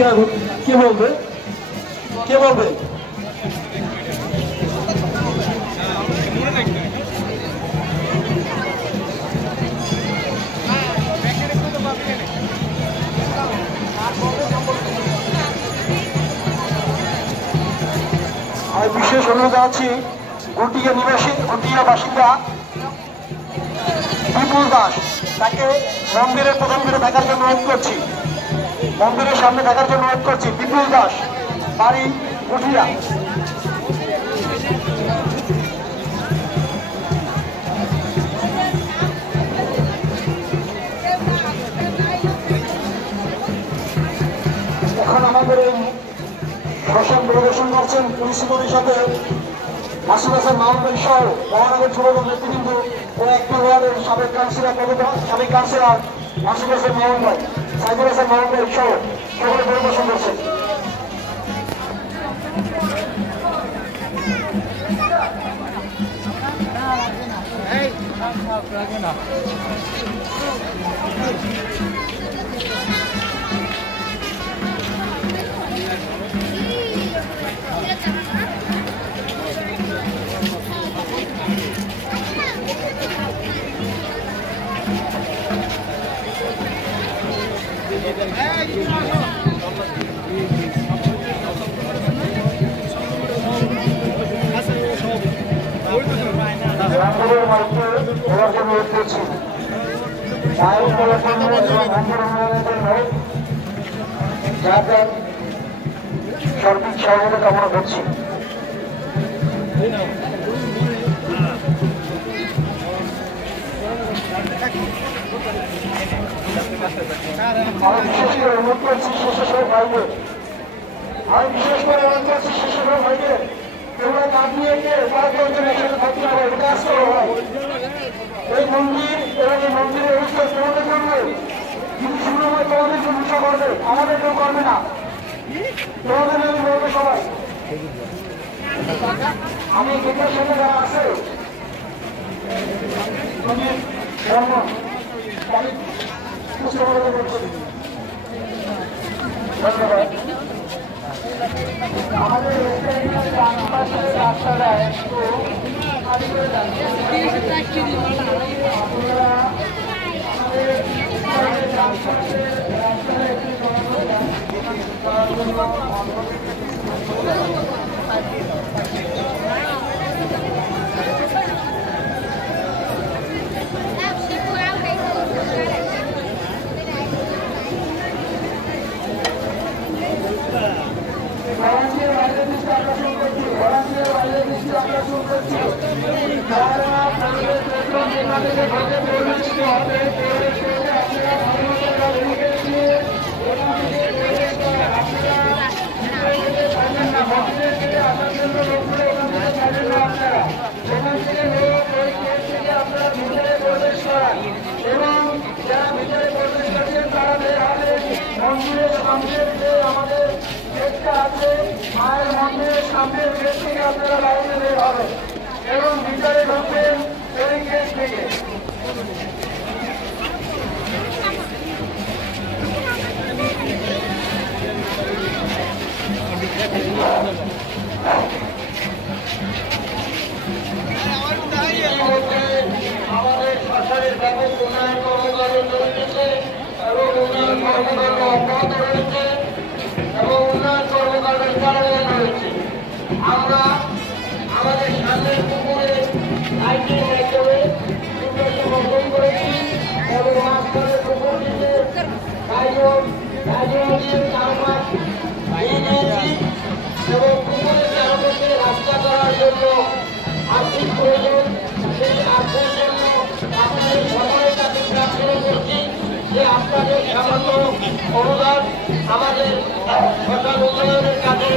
কিনা কে বলবে? কে বলবে? আমি বিশেষ অনুরোধ জানাচ্ছি গুটিয়া নিবাসী গুটিয়া বাসিন্দা বিপুল দাস, তাকে মন্দিরের প্রধান করে দেখার জন্য অনুরোধ করছি। মন্দিরের সামনে দেখার জন্য অনুরোধ করছি। বিপুল দাস, বাড়ি গুটিয়া। এখন আমাদের এই শ্মশান পরিদর্শন করছেন পুলিশ সুপারের সাথে আশেপাশের মাহমুদ সহ মহানগর যুবদল নেতৃবৃন্দ ও একটা ওয়ার্ডের সাবেক কাউন্সিলর আশেপাশের মাহমুদ ভাই, সাইদুল হাসান মাহমুদ ভাই সহ সকলে পরিদর্শন করছেন। সর্বিক সহযোগিতা কামনা করছি। আমি বিশেষ করে অনুরোধ করছি স্বেচ্ছাসেবক ভাইদের, তোমরা কাটিয়ে গিয়ে কয়েকজন একসাথে থাকতে হবে, এটা আসতে হবে। এই মন্দির এবং এই মন্দিরের অনুষ্ঠান তোমাদের করবে, কিন্তু শুরু হয় তোমাদের চিকিৎসা করবে, আমাদের কেউ করবে না। তোমাদের আমি বলবো সবাই, আমি গীতার সাথে যারা আছে ধন্যবাদ। আমাদের আশপাশের রাস্তাটা একটু খালি করে যাচ্ছে। মন্দিরের সামনে যে আমাদের গেটটা আছে, মায়ের মন্দিরের সামনের গেট থেকে আপনারা লাইনে বের হবে এবং ভিতরে ঢুকবেন ওই গেট থেকে। আমাদের সরকারের ব্যাপক উন্নয়ন কর্মকাণ্ড চলতেছে এবং উন্নয়ন কর্মকাণ্ড অব্যাহত রয়েছে এবং উন্নয়ন কর্মকাণ্ড চালানো রয়েছে। আমরা আমাদের সামনের পুকুরে লাইটের মাধ্যমে সুন্দর বন্ধন করেছি এবং মাঝখানে পুকুরটিতে চারপাশ দিয়ে দিয়েছি এবং পুকুরের চারপাশে রাস্তা করার জন্য আর্থিক প্রয়োজন, সেই আর্থের জন্য আপনাদের সকলের কাছে প্রার্থনা করছি যে আপনাদের সামান্য অনুদান আমাদের সরকার উন্নয়নের কাজে